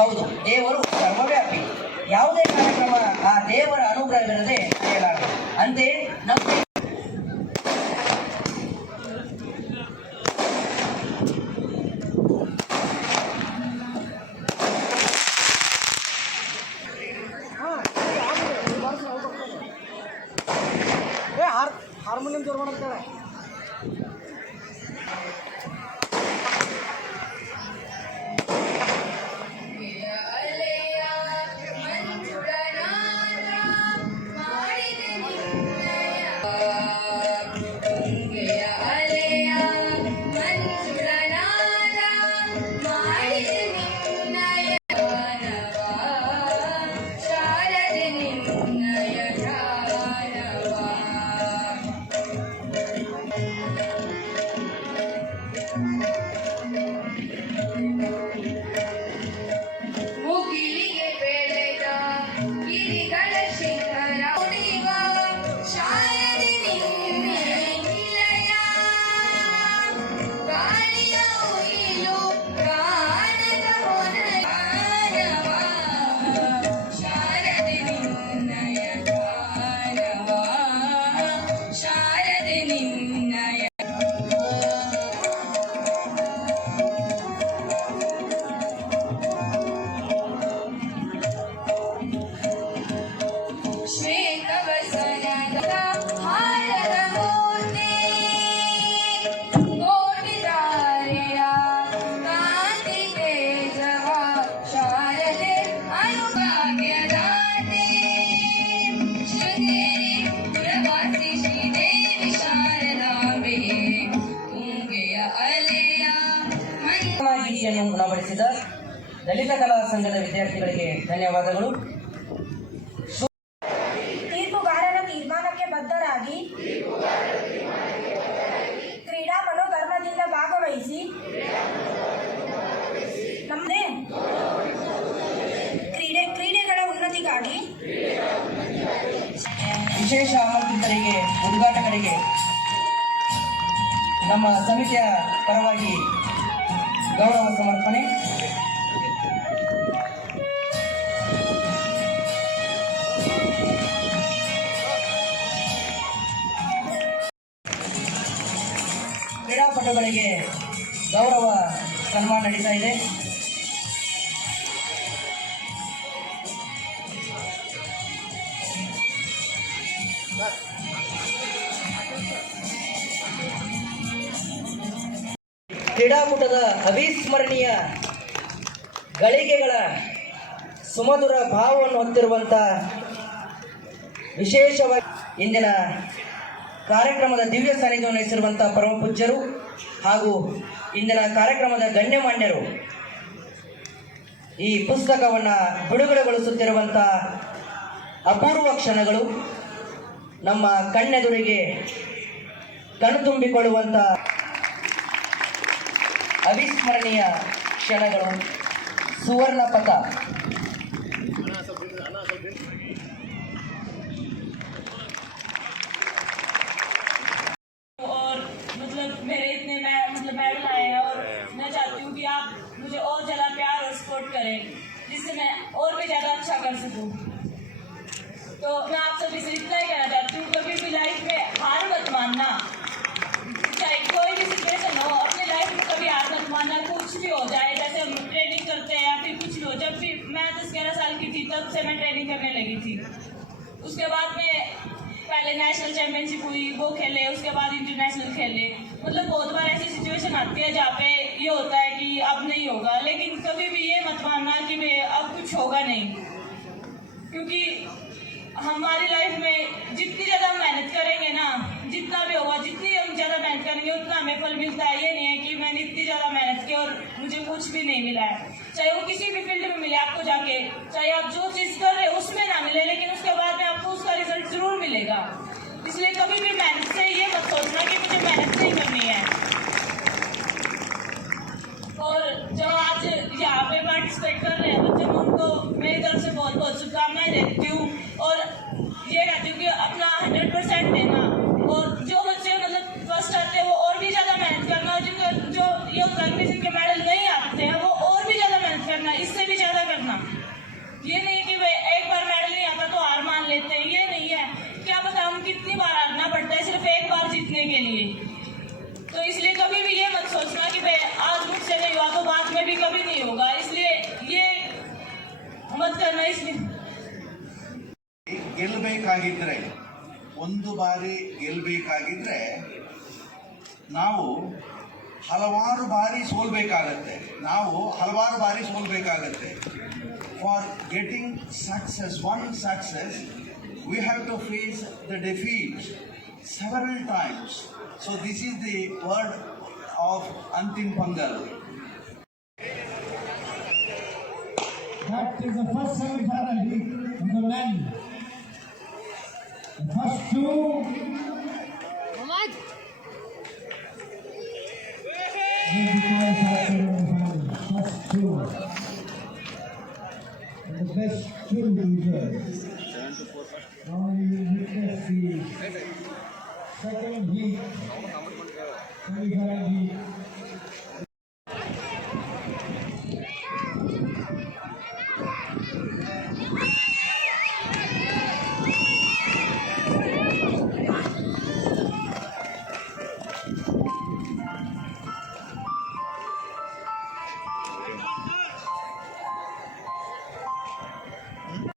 ಹೌದು, ದೇವರು ಸರ್ವವ್ಯಾಪಿ. ಯಾವುದೇ ಕಾರ್ಯಕ್ರಮ ಆ ದೇವರ ಅನುಗ್ರಹವಿರದೆ ನಡೆಯಲಾರದು. ಅಂತೆಯೇ ನಮ್ಮ ಹಾರ್ಮೋನಿಯಂ ಜೋರು ಮಾಡ್ತಾರೆ. ಉಣಬಡಿಸಿದ ಲಲಿತ ಕಲಾ ಸಂಘದ ವಿದ್ಯಾರ್ಥಿಗಳಿಗೆ ಧನ್ಯವಾದಗಳು. ತೀರ್ಪುಗಾರರ ತೀರ್ಮಾನಕ್ಕೆ ಬದ್ಧರಾಗಿ ಕ್ರೀಡಾ ಮನೋಧರ್ಮದಿಂದ ಭಾಗವಹಿಸಿ ನಮ್ಮದೇ ಕ್ರೀಡೆಗಳ ಉನ್ನತಿಗಾಗಿ ವಿಶೇಷ ಆಮಂತ್ರಿತರಿಗೆ, ಉದ್ಘಾಟಕರಿಗೆ ನಮ್ಮ ಸಮಿತಿಯ ಪರವಾಗಿ ಗೌರವ ಸಮರ್ಪಣೆ. ಕ್ರೀಡಾಪಟುಗಳಿಗೆ ಗೌರವ ಸನ್ಮಾನ ನಡೀತಾ ಇದೆ. ಕ್ರೀಡಾಕೂಟದ ಅವಿಸ್ಮರಣೀಯ ಗಳಿಗೆಗಳ ಸುಮಧುರ ಭಾವವನ್ನು ಹೊತ್ತಿರುವಂಥ ವಿಶೇಷವಾಗಿ ಇಂದಿನ ಕಾರ್ಯಕ್ರಮದ ದಿವ್ಯ ಸಾನ್ನಿಧ್ಯವನ್ನು ವಹಿಸಿರುವಂಥ ಪರಮ ಪೂಜ್ಯರು ಹಾಗೂ ಇಂದಿನ ಕಾರ್ಯಕ್ರಮದ ಗಣ್ಯಮಾನ್ಯರು ಈ ಪುಸ್ತಕವನ್ನು ಬಿಡುಗಡೆಗೊಳಿಸುತ್ತಿರುವಂಥ ಅಪೂರ್ವ ಕ್ಷಣಗಳು ನಮ್ಮ ಕಣ್ಣೆದುರಿಗೆ ಕಣ್ತುಂಬಿಕೊಳ್ಳುವಂಥ ಅವಿಸ್ಮರಣೀಯ ಕ್ಷಣಗಳು. ಸುವರ್ಣ ಪಥ और मतलब मेरे इतने मेडल आए हैं और मैं चाहती हूँ कि आप मुझे और ज़्यादा प्यार और सपोर्ट करें जिससे मैं और भी ज़्यादा अच्छा कर सकूँ. तो मैं आप सभी से इतना ही कहना चाहती हूँ, कभी भी लाइफ में हार मत मानना, चाहे कोई भी सिचुएशन हो अपनी लाइफ में कभी हार मत मानना. कुछ भी हो जाए, जैसे हम ट्रेनिंग करते हैं या फिर कुछ भी हो, जब भी मैं 10-11 साल की थी तब से मैं ट्रेनिंग करने लगी थी. उसके बाद में पहले नेशनल चैंपियनशिप हुई, वो खेले, उसके बाद इंटरनेशनल खेले. मतलब बहुत बार ऐसी सिचुएशन आती है जहाँ पे ये होता है कि अब नहीं होगा, लेकिन कभी भी ये मत मानना कि अब कुछ होगा नहीं, क्योंकि हमारी लाइफ में जितनी ज़्यादा हम मेहनत करेंगे ना, जितना भी होगा, जितनी हम ज़्यादा मेहनत करेंगे उतना हमें फल मिलता है. ये नहीं है कि मैंने इतनी ज़्यादा मेहनत की और मुझे कुछ भी नहीं मिला है. चाहे वो किसी भी फील्ड में मिले आपको जाके, चाहे आप जो चीज़ कर रहे हैं उसमें ना मिले, लेकिन उसके बाद में आपको उसका रिजल्ट जरूर मिलेगा. इसलिए कभी भी मेहनत से ये मत सोचना कि मुझे मेहनत नहीं करनी है. और जो आज यहाँ पे पार्टिसिपेट कर रहे हैं बच्चे, उनको मेरी तरफ से बहुत बहुत शुभकामनाएं देती हूँ और ये कहती हूँ कि अपना 100% देना. और जो बच्चे मतलब फर्स्ट आते हैं वो और भी ज़्यादा मेहनत करना, और जिनको जो ये जिनके मेडल नहीं आते हैं वो और भी ज़्यादा मेहनत करना, इससे भी ज़्यादा करना. हुआ तो बाद में भी कभी नहीं होगा, इसलिए ये मत करना। इसलिए ಗೆಲ್ಲಬೇಕಾಗಿದ್ರೆ ಒಂದು ಬಾರಿ ಗೆಲ್ಲಬೇಕಾಗಿದ್ರೆ ನಾವು ಹಲವಾರು ಬಾರಿ ಸೋಲ್ಬೇಕಾಗತ್ತೆ. For getting success, one success, we have to face the defeat several times. So this is the word of Antim Pangal. That is the first semi-final of the men. The first two. First two. And the best two losers. Now you will witness the second heat, semi-final heat.